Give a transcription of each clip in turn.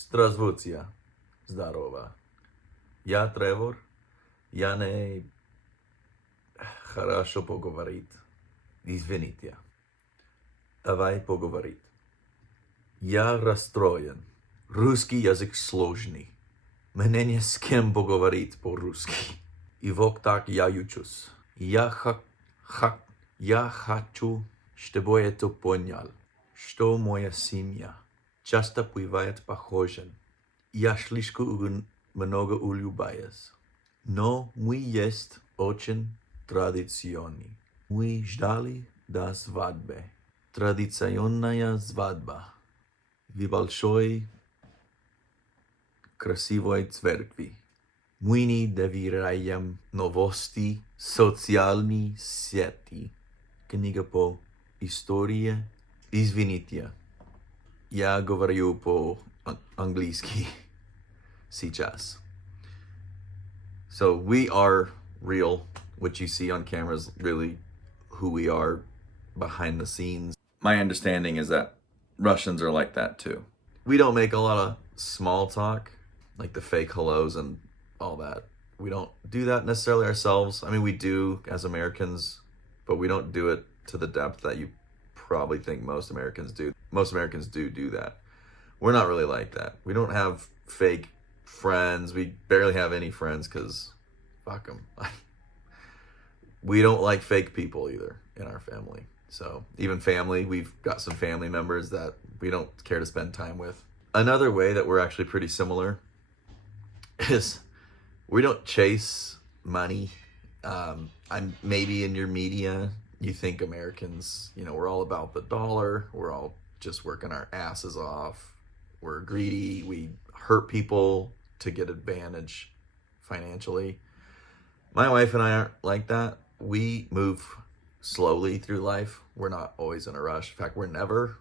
Здравствуйте. Здорово. Я Тревор. Я не хорошо поговорить. Извините. Давай поговорить. Я расстроен. Русский язык сложный. Мне не с кем поговорить по-русски. И вот так я учусь. Я хочу, чтобы это понял, что моя семья часто бывает похожа. Я слишком много улыбаюсь. Но мы есть очень традиционный. Мы ждали до свадьбы. Традиционная свадьба. В большой красивой церкви. Мы не доверяем новости, социальные сети. Книга по истории. Извините. Я говорю по-английски сейчас. So we are real. What you see on camera is really who we are behind the scenes. My understanding is that Russians are like that too. We don't make a lot of small talk, like the fake hellos and all that. We don't do that necessarily ourselves. I mean, we do as Americans, but we don't do it to the depth that you probably think most Americans do. Most Americans do that. We're not really like that. We don't have fake friends. We barely have any friends because fuck them. We don't like fake people either in our family. So even family, we've got some family members that we don't care to spend time with. Another way that we're actually pretty similar is we don't chase money. I'm maybe in your media, you think Americans, we're all about the dollar. We're all just working our asses off. We're greedy. We hurt people to get advantage financially. My wife and I aren't like that. We move slowly through life. We're not always in a rush. In fact, we're never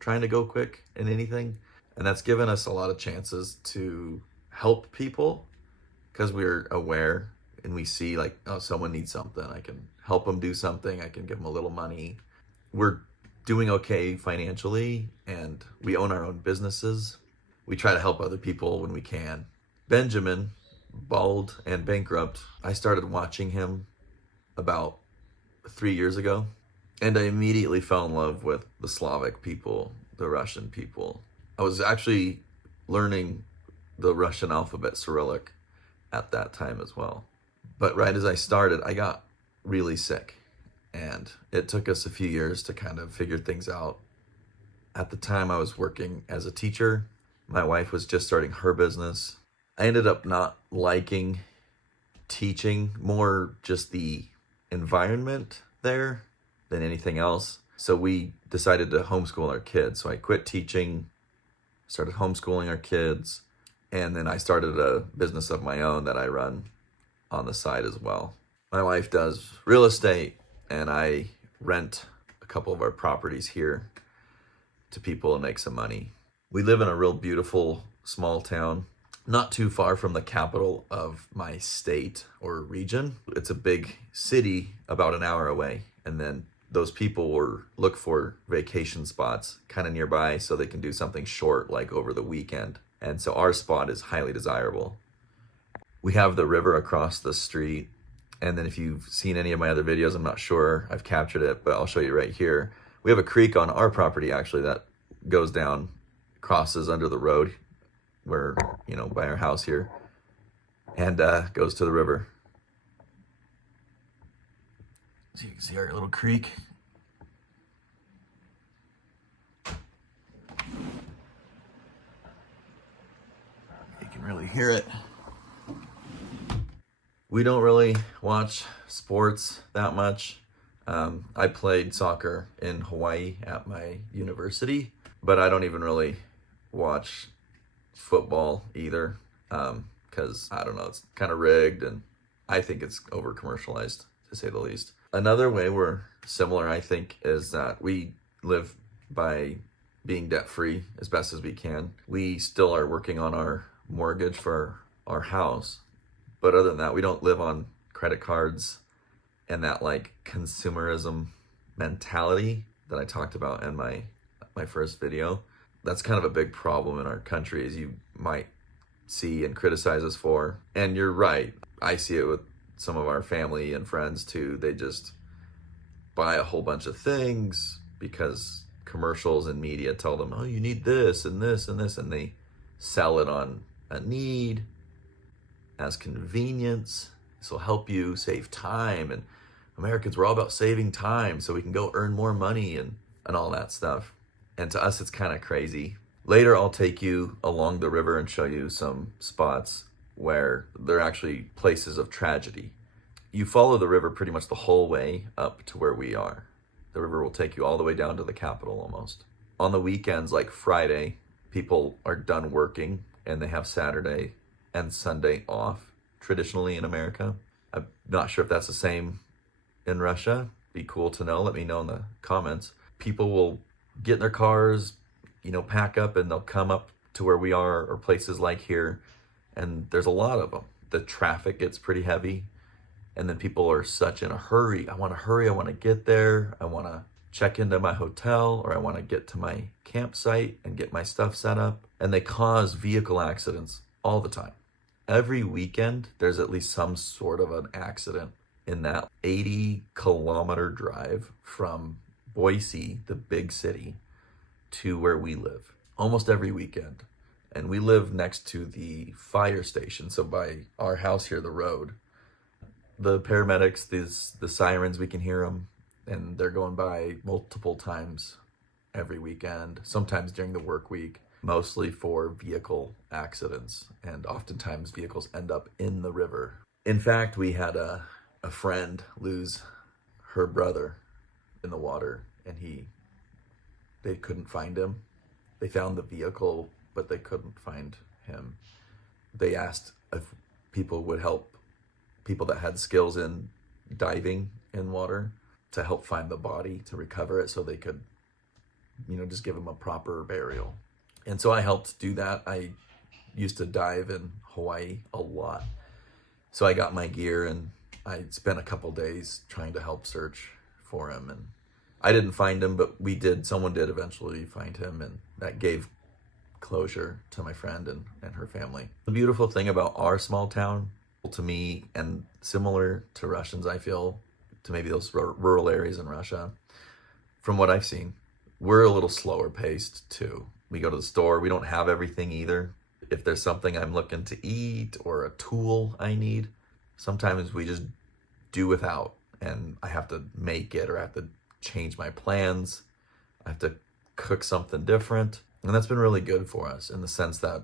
trying to go quick in anything. And that's given us a lot of chances to help people because we're aware and we see like, oh, someone needs something. I can help them do something. I can give them a little money. We're doing okay financially and we own our own businesses. We try to help other people when we can. Benjamin, bald and bankrupt, I started watching him about 3 years ago, and I immediately fell in love with the Slavic people, the Russian people. I was actually learning the Russian alphabet Cyrillic at that time as well. But right as I started, I got really sick, and it took us a few years to kind of figure things out. At the time, I was working as a teacher. My wife was just starting her business. I ended up not liking teaching, more just the environment there than anything else. So we decided to homeschool our kids. So I quit teaching, started homeschooling our kids, and then I started a business of my own that I run on the side as well. My wife does real estate, and I rent a couple of our properties here to people and make some money. We live in a real beautiful small town, not too far from the capital of my state or region. It's a big city about an hour away. And then those people will look for vacation spots kind of nearby so they can do something short like over the weekend. And so our spot is highly desirable. We have the river across the street. And then if you've seen any of my other videos, I'm not sure I've captured it, but I'll show you right here. We have a creek on our property actually that goes down, crosses under the road where, by our house here, and goes to the river. So you can see our little creek. You can really hear it. We don't really watch sports that much. I played soccer in Hawaii at my university, but I don't even really watch football either because I don't know, it's kind of rigged and I think it's over commercialized to say the least. Another way we're similar, I think, is that we live by being debt free as best as we can. We still are working on our mortgage for our house, but other than that, we don't live on credit cards and that like consumerism mentality that I talked about in my first video. That's kind of a big problem in our country, as you might see and criticize us for. And you're right. I see it with some of our family and friends too. They just buy a whole bunch of things because commercials and media tell them, oh, you need this and this and this, and they sell it on a need as convenience. This will help you save time, and Americans, we're all about saving time so we can go earn more money and all that stuff. And to us, it's kind of crazy. Later, I'll take you along the river and show you some spots where they're actually places of tragedy. You follow the river pretty much the whole way up to where we are. The river will take you all the way down to the capital almost. On the weekends, like Friday, people are done working and they have Saturday and Sunday off, traditionally in America. I'm not sure if that's the same in Russia. Be cool to know. Let me know in the comments. People will get in their cars, pack up, and they'll come up to where we are, or places like here, and there's a lot of them. The traffic gets pretty heavy, and then people are such in a hurry. I want to hurry. I want to get there. I want to check into my hotel, or I want to get to my campsite and get my stuff set up. And they cause vehicle accidents all the time. Every weekend, there's at least some sort of an accident in that 80-kilometer drive from Boise, the big city, to where we live. Almost every weekend. And we live next to the fire station. So by our house here, the road, the paramedics, the sirens, we can hear them. And they're going by multiple times every weekend, sometimes during the work week, mostly for vehicle accidents. And oftentimes vehicles end up in the river. In fact, we had a friend lose her brother in the water, and they couldn't find him. They found the vehicle, but they couldn't find him. They asked if people would help people that had skills in diving in water to help find the body, to recover it, so they could, just give him a proper burial. And so I helped do that. I used to dive in Hawaii a lot. So I got my gear and I spent a couple days trying to help search for him. And I didn't find him, but someone did eventually find him, and that gave closure to my friend and her family. The beautiful thing about our small town, to me, and similar to Russians, I feel, to maybe those rural areas in Russia, from what I've seen, we're a little slower paced too. We go to the store, we don't have everything either. If there's something I'm looking to eat or a tool I need, sometimes we just do without, and I have to make it, or I have to change my plans. I have to cook something different. And that's been really good for us, in the sense that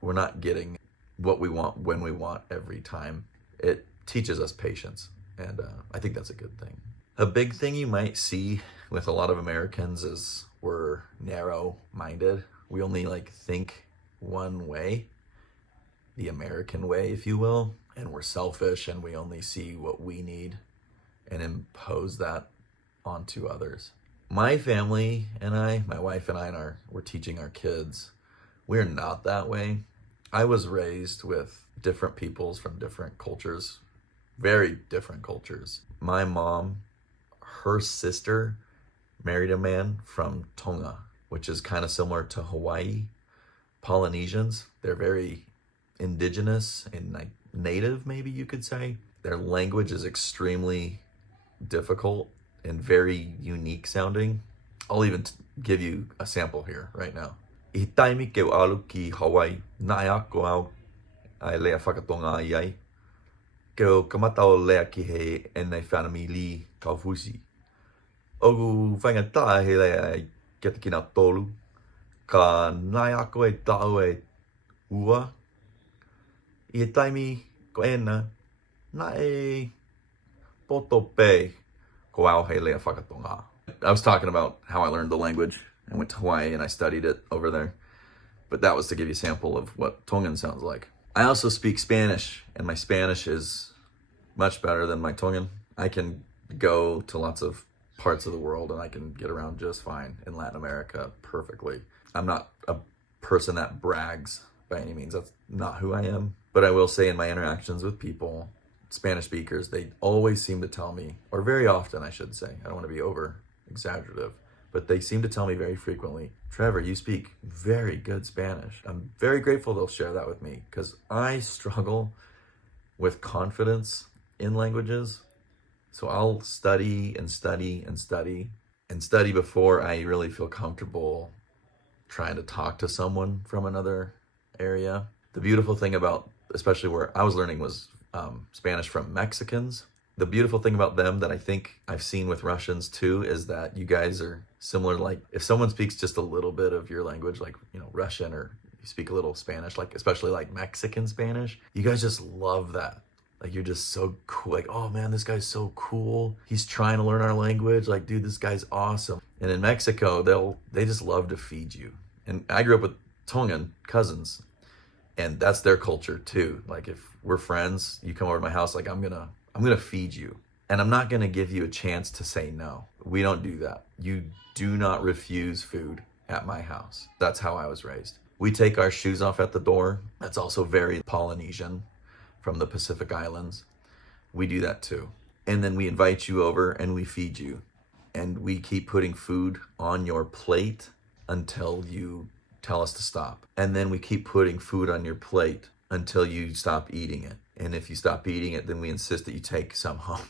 we're not getting what we want when we want every time. It teaches us patience, and I think that's a good thing. A big thing you might see with a lot of Americans is we're narrow-minded. We only think one way, the American way, if you will, and we're selfish, and we only see what we need and impose that onto others. My family and my wife and I, we're teaching our kids, we're not that way. I was raised with different peoples from different cultures, very different cultures. My mom, her sister married a man from Tonga, which is kind of similar to Hawaii. Polynesians, they're very indigenous and native, maybe you could say. Their language is extremely difficult and very unique sounding. I'll even give you a sample here right now. I taimi ke alu ki Hawaii, na ako au ai lea whakatonga ai ai. Ke o kamatao lea ki he enei whanami li kaufusi. Ogu whainga taa he lea ai keta ki nga tolu. Ka nai ako e tau e ua. I he taimi ko ena, na e poto pe. I was talking about how I learned the language. I went to Hawaii and I studied it over there. But that was to give you a sample of what Tongan sounds like. I also speak Spanish, and my Spanish is much better than my Tongan. I can go to lots of parts of the world, and I can get around just fine in Latin America perfectly. I'm not a person that brags by any means. That's not who I am. But I will say, in my interactions with people, Spanish speakers, they always seem to tell me, or very often I should say, I don't want to be over exaggerative, but they seem to tell me very frequently, Trevor, you speak very good Spanish. I'm very grateful they'll share that with me because I struggle with confidence in languages. So I'll study and study and study and study before I really feel comfortable trying to talk to someone from another area. The beautiful thing about, especially where I was learning, was Spanish from Mexicans. The beautiful thing about them that I think I've seen with Russians too is that you guys are similar. Like if someone speaks just a little bit of your language, like, you know, Russian, or you speak a little Spanish, like especially like Mexican Spanish, you guys just love that. Like you're just so cool. Like, oh man, this guy's so cool. He's trying to learn our language. Like, dude, this guy's awesome. And in Mexico, they just love to feed you. And I grew up with Tongan cousins, and that's their culture too. Like if we're friends, you come over to my house, like I'm gonna feed you. And I'm not gonna give you a chance to say no. We don't do that. You do not refuse food at my house. That's how I was raised. We take our shoes off at the door. That's also very Polynesian from the Pacific Islands. We do that too. And then we invite you over and we feed you. And we keep putting food on your plate until you tell us to stop. And then we keep putting food on your plate until you stop eating it. And if you stop eating it, then we insist that you take some home.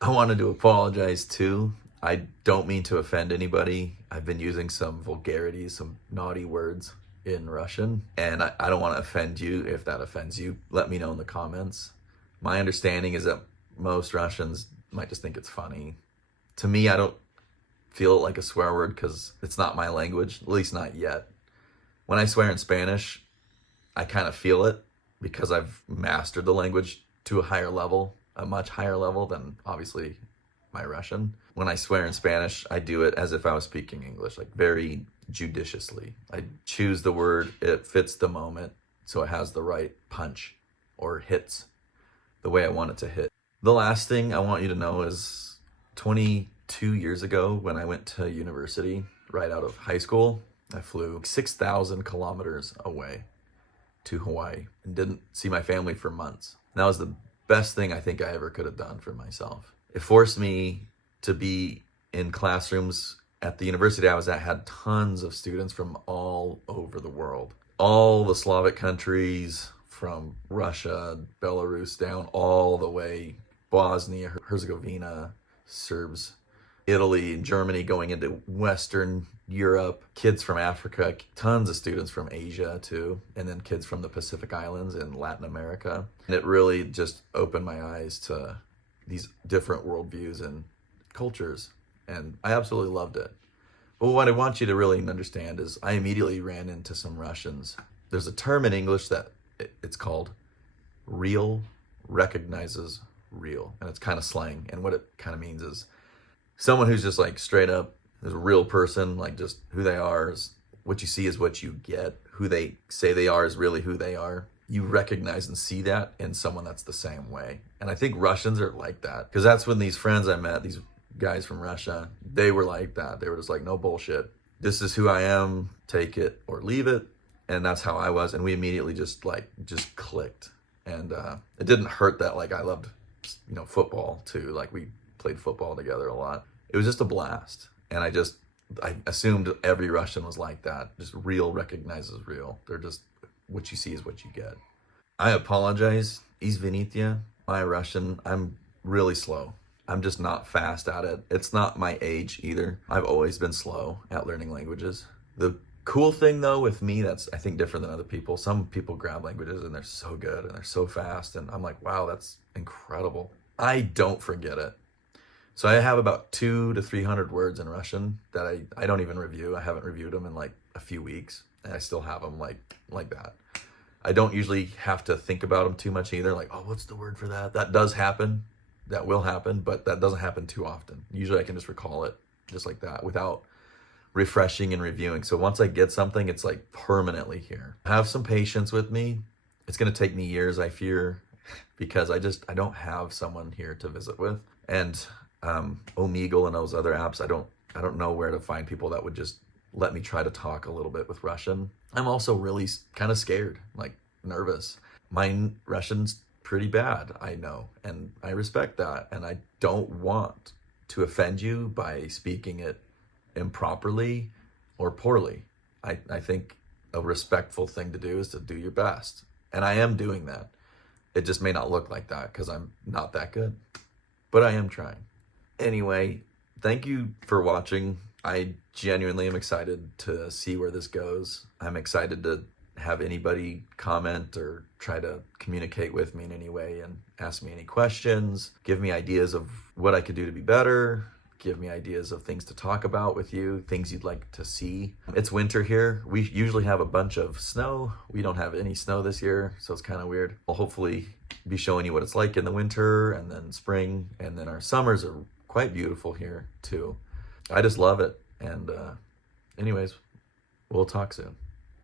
I wanted to apologize too. I don't mean to offend anybody. I've been using some vulgarities, some naughty words in Russian, and I don't want to offend you. If that offends you, let me know in the comments. My understanding is that most Russians might just think it's funny. To me, I don't feel it like a swear word because it's not my language, at least not yet. When I swear in Spanish, I kind of feel it because I've mastered the language to a higher level, a much higher level than obviously my Russian. When I swear in Spanish, I do it as if I was speaking English, like very judiciously. I choose the word, it fits the moment, so it has the right punch or hits the way I want it to hit. The last thing I want you to know is 22 years ago when I went to university, right out of high school, I flew 6,000 kilometers away to Hawaii and didn't see my family for months. And that was the best thing I think I ever could have done for myself. It forced me to be in classrooms at the university I was at, had tons of students from all over the world. All the Slavic countries, from Russia, Belarus down all the way, Bosnia, Herzegovina, Serbs, Italy, and Germany, going into Western Europe, kids from Africa, tons of students from Asia too, and then kids from the Pacific Islands and Latin America. And it really just opened my eyes to these different worldviews and cultures, and I absolutely loved it. But what I want you to really understand is I immediately ran into some Russians. There's a term in English that it's called real recognizes real, and it's kind of slang, and what it kind of means is someone who's just like straight up is a real person, like just who they are is what you see is what you get. Who they say they are is really who they are. You recognize and see that in someone that's the same way. And I think Russians are like that, because that's when these friends I met, these guys from Russia, they were like that. They were just like, no bullshit. This is who I am, take it or leave it. And that's how I was. And we immediately just clicked. And it didn't hurt that like I loved, football too. Like we played football together a lot. It was just a blast. And I assumed every Russian was like that. Just real recognizes real. They're just, what you see is what you get. I apologize. Izvinitia. My Russian, I'm really slow. I'm just not fast at it. It's not my age either. I've always been slow at learning languages. The cool thing though with me that's I think different than other people, some people grab languages and they're so good and they're so fast, and I'm like, wow, that's incredible. I don't forget it. So I have about 200 to 300 words in Russian that I don't even review. I haven't reviewed them in like a few weeks, and I still have them like that. I don't usually have to think about them too much either. Like, oh, what's the word for that? That does happen. That will happen, but that doesn't happen too often. Usually I can just recall it just like that without refreshing and reviewing. So once I get something, it's like permanently here. Have some patience with me. It's going to take me years, I fear, because I don't have someone here to visit with. And Omegle and those other apps, I don't know where to find people that would just let me try to talk a little bit with Russian. I'm also really kind of scared, like nervous. My Russian's pretty bad, I know, and I respect that, and I don't want to offend you by speaking it improperly or poorly. I think a respectful thing to do is to do your best. And I am doing that. It just may not look like that because I'm not that good, but I am trying. Anyway, thank you for watching. I genuinely am excited to see where this goes. I'm excited to have anybody comment or try to communicate with me in any way and ask me any questions, give me ideas of what I could do to be better, give me ideas of things to talk about with you, things you'd like to see. It's winter here. We usually have a bunch of snow. We don't have any snow this year, so it's kind of weird. I'll hopefully be showing you what it's like in the winter and then spring, and then our summers are quite beautiful here too. I just love it. And anyways, we'll talk soon.